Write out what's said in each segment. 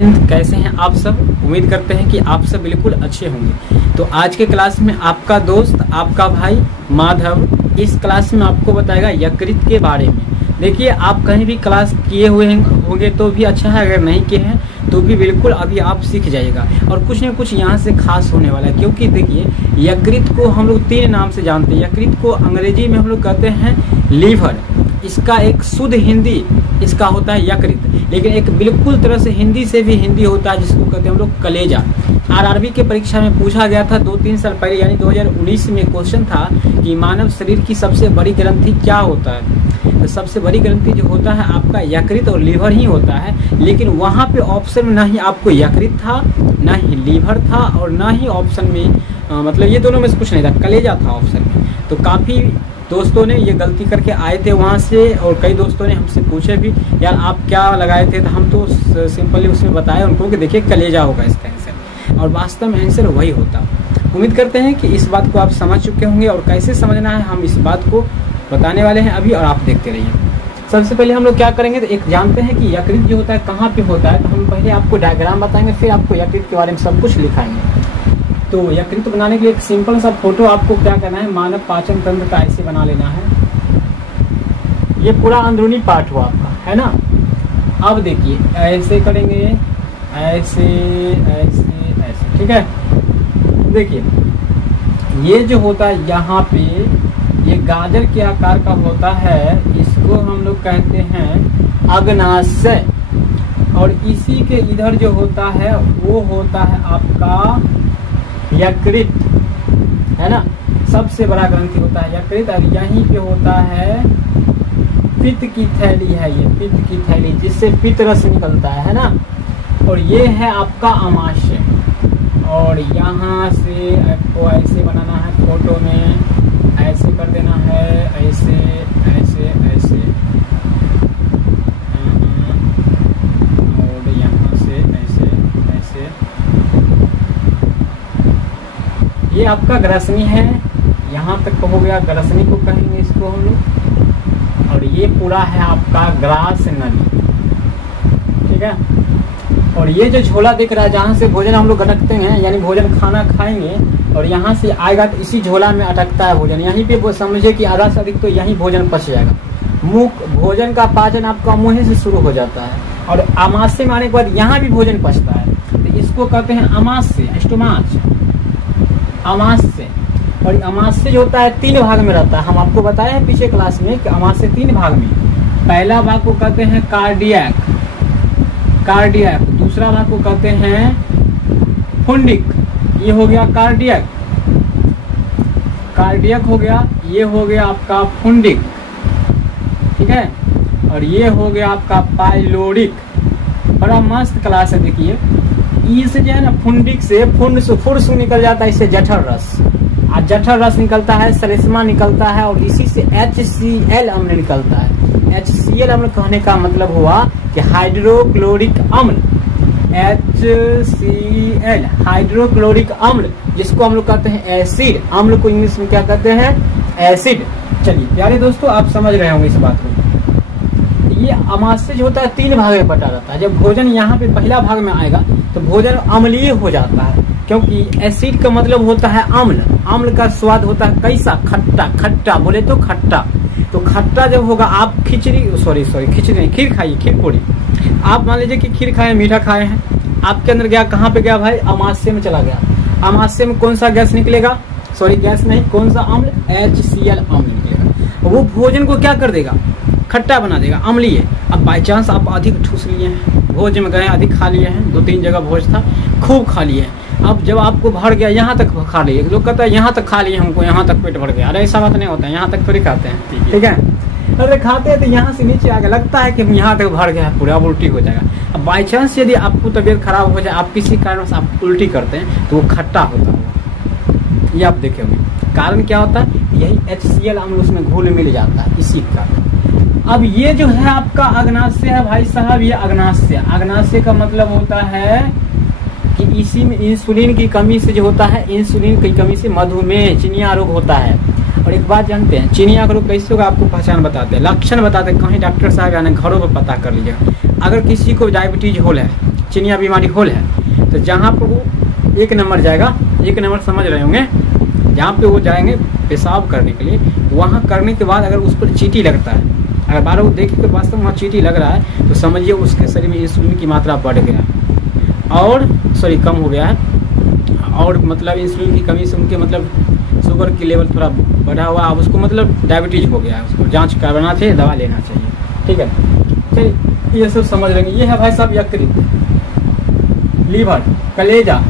कैसे हैं आप सब। उम्मीद करते हैं कि आप सब बिल्कुल अच्छे होंगे। तो आज के क्लास में आपका दोस्त आपका भाई माधव इस क्लास में आपको बताएगा यकृत के बारे में। देखिए, आप कहीं भी क्लास किए हुए होंगे तो भी अच्छा है, अगर नहीं किए हैं तो भी बिल्कुल अभी आप सीख जाइएगा और कुछ न कुछ यहाँ से खास होने वाला है। क्योंकि देखिए, यकृत को हम लोग 3 नाम से जानते हैं। यकृत को अंग्रेजी में हम लोग कहते हैं लीवर, इसका एक शुद्ध हिंदी इसका होता है यकृत, लेकिन एक बिल्कुल तरह से हिंदी से भी हिंदी होता है जिसको कहते हैं हम लोग कलेजा। आरआरबी के परीक्षा में पूछा गया था 2-3 साल पहले, यानी 2019 में क्वेश्चन था कि मानव शरीर की सबसे बड़ी ग्रंथि क्या होता है। तो सबसे बड़ी ग्रंथि जो होता है आपका यकृत और लीवर ही होता है, लेकिन वहाँ पे ऑप्शन में ना ही आपको यकृत था, ना ही लीवर था और ना ही ऑप्शन में मतलब ये दोनों में से कुछ नहीं था, कलेजा था ऑप्शन में। तो काफ़ी दोस्तों ने ये गलती करके आए थे वहाँ से, और कई दोस्तों ने हमसे पूछे भी यार आप क्या लगाए थे, तो हम तो सिंपली उसमें बताया उनको कि देखिए कलेजा होगा इसका आंसर, और वास्तव में आंसर वही होता। उम्मीद करते हैं कि इस बात को आप समझ चुके होंगे, और कैसे समझना है हम इस बात को बताने वाले हैं अभी, और आप देखते रहिए। सबसे पहले हम लोग क्या करेंगे, तो एक जानते हैं कि यकृत जो होता है कहाँ पे होता है। तो हम पहले आपको डायग्राम बताएंगे, फिर आपको यकृत के बारे में सब कुछ लिखाएंगे। तो यकृत बनाने के लिए एक सिंपल सा फोटो आपको क्या करना है, मानव पाचन तंत्र का ऐसे बना लेना है। ये पूरा अंदरूनी पार्ट हुआ आपका, है ना। अब देखिए ऐसे करेंगे, ऐसे ऐसे ऐसे, ठीक है। देखिए ये जो होता है यहाँ पे, ये गाजर के आकार का होता है, इसको हम लोग कहते हैं अग्नाशय, और इसी के इधर जो होता है वो होता है आपका यकृत, है ना। सबसे बड़ा ग्रंथि होता है यकृत, और यहीं पे होता है पित्त की थैली है, ये पित्त की थैली जिससे पित्त रस निकलता है ना। और ये है आपका अमाशय, और यहाँ से आपको ऐसे बनाना है फोटो में, ऐसे कर देना है, ऐसे ऐसे ऐसे, और यहाँ से ऐसे ऐसे। ये आपका ग्रसनी है, यहाँ तक हो गया, ग्रसनी को कहेंगे इसको हम लोग। और ये पूरा है आपका ग्रास नली, ठीक है। और ये जो झोला दिख रहा है जहाँ से भोजन हम लोग अटकते हैं, यानी भोजन खाना खाएंगे और यहाँ से आएगा तो इसी झोला में अटकता है भोजन। यहीं पे वो समझे कि आधा से अधिक तो यहीं भोजन पच जाएगा। मुख भोजन का पाचन आपका मुँह से शुरू हो जाता है, और आमाशय में आने के बाद यहाँ भी भोजन पचता है, तो इसको कहते हैं अमाशय, स्टोमाच, अमाशय। और अमाशय जो होता है 3 भाग में रहता है। हम आपको बताए हैं पीछे क्लास में कि अमाशय 3 भाग में। पहला भाग को कहते हैं कार्डियक, कार्डियक। दूसरा भाग को कहते हैं फुंडिक, ये हो गया कार्डियक, कार्डियक हो गया, ये हो गया आपका फुंडिक, ठीक है। और ये हो गया आपका पाइलोडिक। बड़ा मस्त क्लास है। देखिए इससे जो है ना, फुंडिक से फुंड निकल जाता है, इससे जठर रस, और जठर रस निकलता है, सरिस्मा निकलता है, और इसी से HCl अम्ल निकलता है। HCl अम्ल कहने का मतलब हुआ कि हाइड्रोक्लोरिक अम्ल, HCl हाइड्रोक्लोरिक अम्ल, जिसको हम लोग कहते हैं एसिड। अम्ल को इंग्लिश में क्या कहते हैं, एसिड। चलिए प्यारे दोस्तों, आप समझ रहे होंगे इस बात को। ये अमाशय जो होता है 3 भाग में बटा रहता है। जब भोजन यहाँ पे पहला भाग में आएगा तो भोजन अम्लीय हो जाता है, क्योंकि एसिड का मतलब होता है अम्ल। अम्ल का स्वाद होता है कैसा, खट्टा, खट्टा बोले तो खट्टा। तो खट्टा जब होगा, आप खिचड़ी नहीं, खीर खाइए, खीर पूरी। आप मान लीजिए कि खीर खाए, मीठा खाए हैं, आपके अंदर गया, कहाँ पे गया भाई, अमाशय में चला गया। अमाशय में कौन सा गैस निकलेगा, गैस नहीं, कौन सा अम्ल, HCl अम्ल निकलेगा। वो भोजन को क्या कर देगा, खट्टा बना देगा, अम्लीय। अब बाई चांस आप अधिक ठूस लिए हैं, भोज में गए, अधिक खा लिए हैं, 2-3 जगह भोज था, खूब खा लिए हैं। अब जब आपको भर गया, यहाँ तक खा लिए, लोग कहता है यहाँ तक खा लिए हमको, यहाँ तक पेट भर गया। अरे ऐसा बात नहीं होता है, यहाँ तक थोड़ी खाते हैं, ठीक है। अरे खाते हैं तो यहाँ से नीचे आगे लगता है कि यहाँ तक भर गया पूरा, अब उल्टी हो जाएगा। अब बाई चांस यदि आपको तबीयत खराब हो जाए, आप किसी कारण से आप उल्टी करते हैं, तो वो खट्टा होता है। ये आप देखे होंगे। कारण क्या होता है, यही HCl अम्ल उसमें घुल मिल जाता है, इसी का। अब ये जो है आपका अग्नाशय है भाई साहब, ये अग्नाशय। अग्नाशय का मतलब होता है कि इसी में इंसुलिन की कमी से जो होता है, इंसुलिन की कमी से मधुमेह, चिनिया रोग होता है। और एक बात जानते हैं, चिनिया रोग कैसे होगा, आपको पहचान बताते हैं, लक्षण बताते हैं। कहीं डॉक्टर साहब यानी घरों पर पता कर लीजिएगा। अगर किसी को डायबिटीज हो है, चिनिया बीमारी होल है, तो जहाँ पर वो 1 नंबर जाएगा, 1 नंबर समझ रहे होंगे, जहाँ पे वो जाएंगे पेशाब करने के लिए, वहाँ करने के बाद अगर उस पर चींटी लगता है, अगर बार वो देखे तो वास्तव में वहाँ चींटी लग रहा है, तो समझिए उसके शरीर में इंसुलिन की मात्रा बढ़ गया और कम हो गया है, और मतलब इंसुलिन की कमी से उनके मतलब शुगर की लेवल थोड़ा बढ़ा हुआ, अब उसको मतलब डायबिटीज हो गया है, उसको जांच करवाना चाहिए, दवा लेना चाहिए। ठीक है, चलिए ये सब समझ लेंगे। ये है भाई साहब यकृत, लीवर, कलेजा,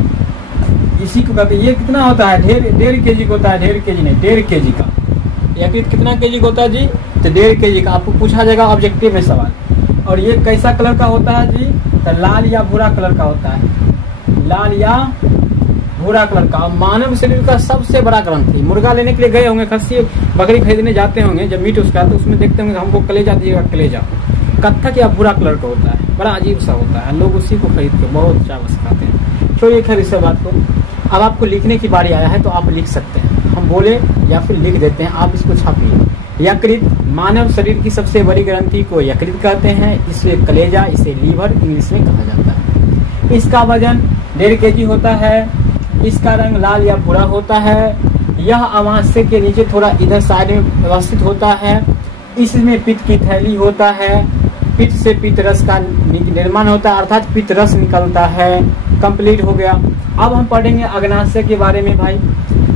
इसी को कहते हैं। ये कितना होता है? 1.5 kg का होता है, 1.5 kg नहीं, 1.5 kg का। यकृत कितना kg का होता है जी? तो 1.5 kg का। आपको पूछा जाएगा ऑब्जेक्टिव में सवाल। और ये कैसा कलर का होता है जी? तो लाल या भूरा कलर का होता है, लाल या भूरा कलर का। मानव शरीर का सबसे बड़ा ग्रंथि, मुर्गा लेने के लिए गए होंगे, खस्सी बकरी खरीदने जाते होंगे, जब मीट उसका, तो उसमें देखते होंगे हमको कलेजा दिएगा, कलेजा कत्थक या भूरा कलर का होता है, बड़ा अजीब सा होता है, लोग उसी को खरीद के बहुत चावल खाते हैं। तो ये खैर इस बात को, अब आपको लिखने की बारी आया है तो आप लिख सकते हैं, हम बोले या फिर लिख देते हैं, आप इसको छापिए। यकृत, मानव शरीर की सबसे बड़ी ग्रंथि को यकृत कहते हैं, इसे कलेजा, इसे लीवर इंग्लिश में कहा जाता है। इसका वजन 1.5 kg होता है, इसका रंग लाल या भूरा होता है, यह अमाशय के नीचे थोड़ा इधर साइड में व्यवस्थित होता है, इसमें पित्त की थैली होता है, पित्त से पित्त रस का निर्माण होता है, अर्थात पित्त रस निकलता है। कंप्लीट हो गया। अब हम पढ़ेंगे अग्नाशय के बारे में भाई।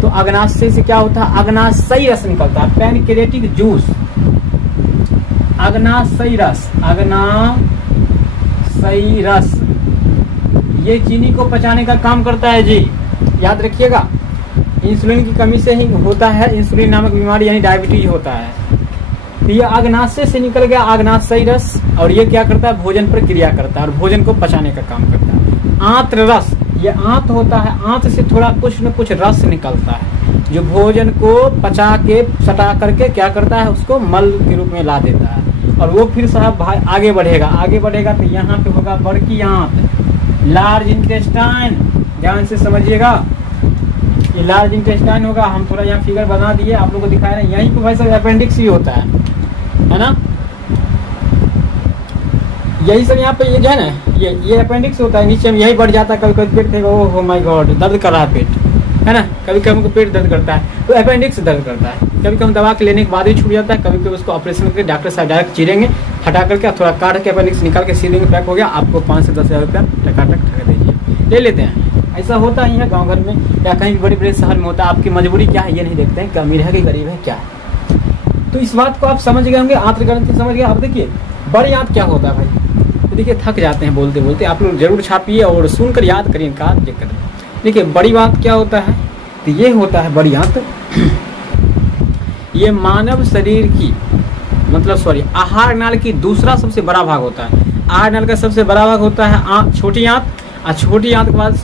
तो अग्नाशय से क्या होता है? अग्नाशयी रस निकलता है, पैनक्रेटिक जूस, अग्नाशयी रस, अग्नाशयी रस, ये चीनी को पचाने का काम करता है जी, याद रखिएगा। इंसुलिन की कमी से ही होता है इंसुलिन नामक बीमारी, यानी डायबिटीज होता है। तो ये अग्नाशय से निकल गया अग्नाशयी रस, और ये क्या करता है? भोजन पर क्रिया करता है और भोजन को पचाने का काम करता है। आंत्र रस, ये आंत होता है, आंत से थोड़ा कुछ न कुछ रस निकलता है, जो भोजन को पचा के सटा करके क्या करता है? उसको मल के रूप में ला देता है, और वो फिर साहब भाई आगे बढ़ेगा तो यहाँ पे होगा बड़की आंत, लार्ज इंटेस्टाइन, ध्यान से समझिएगा, ये लार्ज इंटेस्टाइन होगा। हम थोड़ा यहाँ फिगर बना दिए, आप लोगों को दिखा रहे हैं। यहीं पे भाई साहब अपेंडिक्स भी होता है ना, यही सब यहाँ पे ये जो है ना, ये अपेंडिक्स होता है, नीचे में यही बढ़ जाता है। कभी कभी पेट थे, ओह माय गॉड, दर्द कर रहा है पेट, है ना, कभी कभी पेट दर्द करता है तो अपेंडिक्स दर्द करता है। कभी कभी दवा के लेने के बाद ही छूट जाता है, कभी कभी उसको ऑपरेशन करके डॉक्टर साहब डायरेक्ट चीरेंगे, हटा करके थोड़ा काट के अपेंडिक्स निकाल के सीधे पैक हो गया, आपको 5 से 10 हज़ार रुपया टकाटक ठगा दीजिए, ले लेते हैं। ऐसा होता ही है गाँव घर में या कहीं बड़े बड़े शहर में होता है। आपकी मजबूरी क्या है ये नहीं देखते हैं कि अमीर है कि गरीब है क्या है। तो इस बात को आप समझ गए होंगे, आंत्र ग्रंथि समझ गए। अब देखिए बड़ी आंत क्या होता है भाई, तो देखिए थक जाते हैं बोलते बोलते, आप लोग जरूर छापिए और सुनकर याद करिए इनका दिक्कत। देखिए बड़ी आंत क्या होता है? तो ये होता है बड़ी आंत, ये मानव शरीर की मतलब आहार नाल की दूसरा सबसे बड़ा भाग होता है। आहार नाल का सबसे बड़ा भाग होता है छोटी आंत, और छोटी आंत के बाद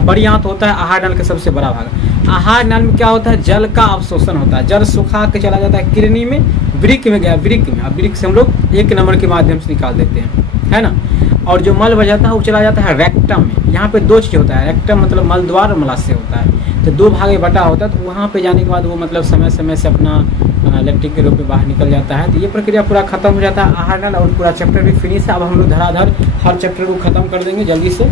बड़ी आंत होता है आहार नाल का सबसे बड़ा भाग। आहार नाल में क्या होता है? जल का अवशोषण होता है, जल सुखा के चला जाता है किडनी में, वृक्क में गया, वृक्क में, अब वृक्क से हम लोग 1 नंबर के माध्यम से निकाल देते हैं, है ना। और जो मल बचाता है वो चला जाता है रेक्टम में। यहाँ पे 2 चीज होता है, रेक्टम मतलब मल द्वार और मलाशय होता है, तो 2 भाग में बटा होता है। तो वहाँ पे जाने के बाद वो मतलब समय समय से अपना लैक्टिक के रूप में बाहर निकल जाता है। तो ये प्रक्रिया पूरा खत्म हो जाता है आहार नाल, और पूरा चैप्टर भी फिनिश है। अब हम लोग धड़ाधड़ हर चैप्टर को खत्म कर देंगे जल्दी से,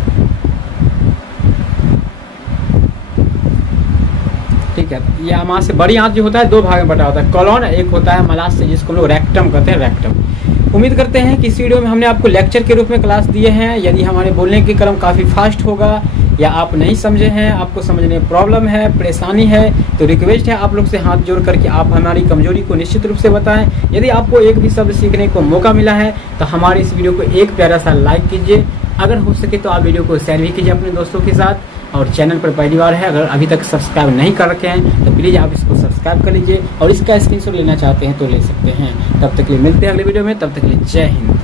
ठीक है। ये अमाशय बड़ी आंत जो होता है 2 भाग में बटा होता है, कॉलोन, एक होता है मलाशय जिसको हम लोग रेक्टम कहते हैं, रेक्टम। उम्मीद करते हैं कि इस वीडियो में हमने आपको लेक्चर के रूप में क्लास दिए हैं। यदि हमारे बोलने की क्रम काफ़ी फास्ट होगा या आप नहीं समझे हैं, आपको समझने में प्रॉब्लम है, परेशानी है, तो रिक्वेस्ट है आप लोग से हाथ जोड़ करके आप हमारी कमजोरी को निश्चित रूप से बताएं। यदि आपको एक भी शब्द सीखने को मौका मिला है तो हमारे इस वीडियो को एक प्यारा सा लाइक कीजिए, अगर हो सके तो आप वीडियो को शेयर भी कीजिए अपने दोस्तों के साथ। और चैनल पर पहली बार है, अगर अभी तक सब्सक्राइब नहीं कर रखे हैं तो प्लीज़ आप इसको सब्सक्राइब कर लीजिए, और इसका स्क्रीनशॉट लेना चाहते हैं तो ले सकते हैं। तब तक के लिए मिलते हैं अगले वीडियो में, तब तक के लिए जय हिंद।